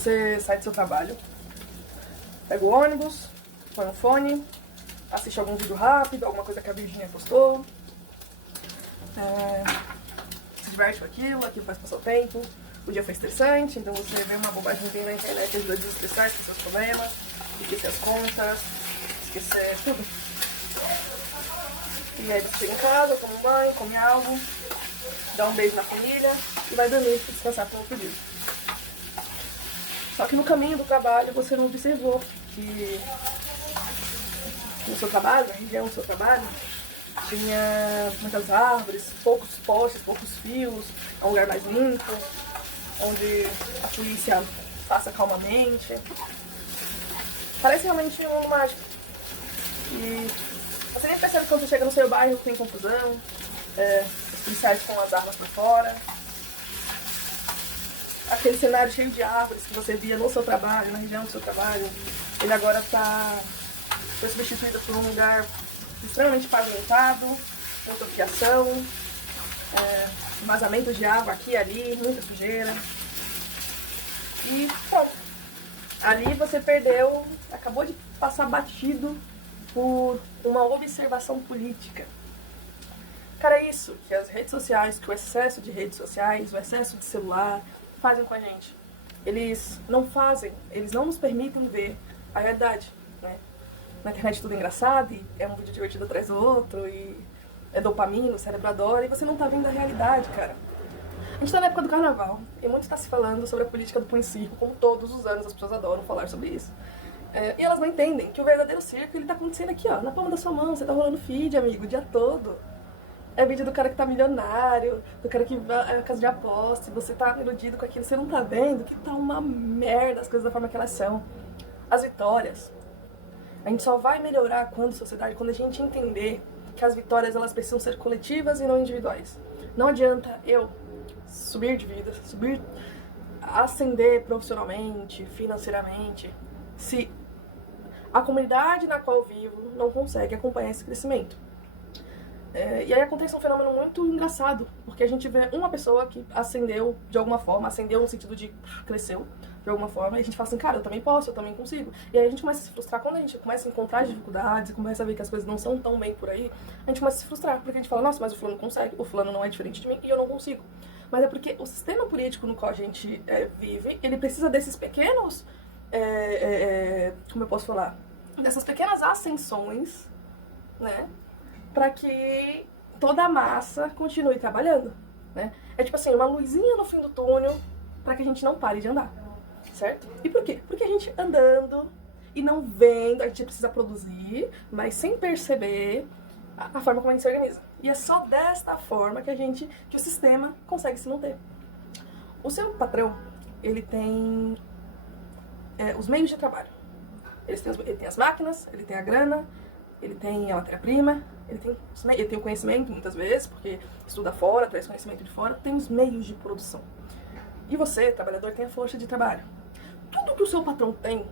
você sai do seu trabalho, pega o ônibus, põe um fone, assiste algum vídeo rápido, alguma coisa que a Virginia postou, se diverte com aquilo faz passar o tempo. O dia foi estressante, então você vê uma bobagemzinha na internet, ajuda a desestressar, esquecer os problemas, esquecer as contas, esquecer tudo. E aí você chega em casa, toma um banho, come algo, dá um beijo na família e vai dormir e descansar pro outro dia. Só que no caminho do trabalho você não observou que no seu trabalho, na região do seu trabalho, tinha muitas árvores, poucos postes, poucos fios, é um lugar mais limpo, onde a polícia passa calmamente. Parece realmente um mundo mágico. E você nem percebe quando você chega no seu bairro que tem confusão, os policiais com as armas por fora. Aquele cenário cheio de árvores que você via no seu trabalho, na região do seu trabalho, ele agora foi substituído por um lugar extremamente pavimentado, muita fiação, vazamento de água aqui e ali, muita sujeira. E pronto. Ali você perdeu, acabou de passar batido por uma observação política. Cara, é isso que as redes sociais, que o excesso de redes sociais, o excesso de celular fazem com a gente. Eles não nos permitem ver a realidade, né? Na internet tudo é engraçado, e é um vídeo divertido atrás do outro, e é dopamina, o cérebro adora, e você não tá vendo a realidade, cara. A gente tá na época do carnaval, e muito tá se falando sobre a política do punho circo, como todos os anos as pessoas adoram falar sobre isso. E elas não entendem que o verdadeiro circo, ele tá acontecendo aqui, ó, na palma da sua mão, você tá rolando feed, amigo, o dia todo. É vídeo do cara que tá milionário, do cara que vai à casa de aposta, e você tá iludido com aquilo, você não tá vendo que tá uma merda as coisas da forma que elas são. As vitórias. A gente só vai melhorar quando sociedade, quando a gente entender que as vitórias elas precisam ser coletivas e não individuais. Não adianta eu subir de vida, ascender profissionalmente, financeiramente, se a comunidade na qual eu vivo não consegue acompanhar esse crescimento. E aí acontece um fenômeno muito engraçado, porque a gente vê uma pessoa que ascendeu de alguma forma, ascendeu no sentido de cresceu de alguma forma, e a gente fala assim, cara, eu também posso, eu também consigo. E aí a gente começa a se frustrar quando a gente começa a encontrar dificuldades, começa a ver que as coisas não são tão bem por aí, a gente começa a se frustrar, porque a gente fala, nossa, mas o fulano consegue, o fulano não é diferente de mim e eu não consigo. Mas é porque o sistema político no qual a gente vive, ele precisa desses pequenos, como eu posso falar, dessas pequenas ascensões, né, para que toda a massa continue trabalhando, né? É tipo assim, uma luzinha no fim do túnel para que a gente não pare de andar, certo? E por quê? Porque a gente andando e não vendo, a gente precisa produzir, mas sem perceber a forma como a gente se organiza. E é só desta forma que o sistema consegue se manter. O seu patrão, ele tem os meios de trabalho. Ele tem as máquinas, ele tem a grana, ele tem a matéria-prima, ele tem o conhecimento, muitas vezes, porque estuda fora, traz conhecimento de fora, tem os meios de produção. E você, trabalhador, tem a força de trabalho. Tudo que o seu patrão tem,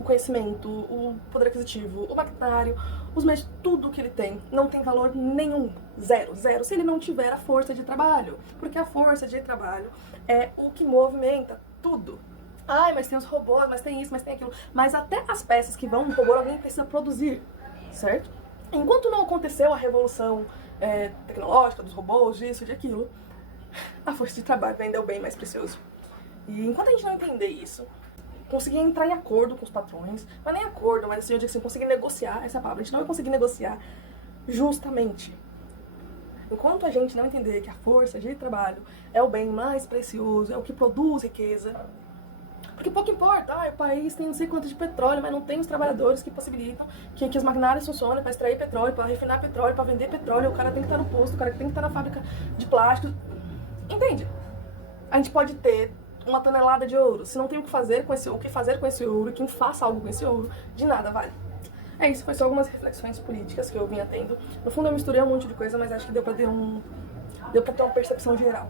o conhecimento, o poder aquisitivo, o maquinário, os meios, tudo que ele tem, não tem valor nenhum. Zero, se ele não tiver a força de trabalho. Porque a força de trabalho é o que movimenta tudo. Ai, mas tem os robôs, mas tem isso, mas tem aquilo. Mas até as peças que vão no robô, alguém precisa produzir, certo? Enquanto não aconteceu a revolução tecnológica dos robôs, disso, de aquilo, a força de trabalho ainda é o bem mais precioso. E enquanto a gente não entender isso, conseguir entrar em acordo com os patrões, não é nem acordo, mas assim, eu digo assim, conseguir negociar essa palavra, a gente não vai conseguir negociar justamente. Enquanto a gente não entender que a força de trabalho é o bem mais precioso, é o que produz riqueza, porque pouco importa, o país tem não sei quanto de petróleo, mas não tem os trabalhadores que possibilitam que os maquinários funcionem para extrair petróleo, para refinar petróleo, para vender petróleo, o cara tem que estar no posto, o cara tem que estar na fábrica de plástico. Entende? A gente pode ter uma tonelada de ouro, se não tem o que fazer com esse ouro, quem faça algo com esse ouro, de nada vale. É isso, foi só algumas reflexões políticas que eu vinha tendo. No fundo eu misturei um monte de coisa, mas acho que deu pra ter uma percepção geral.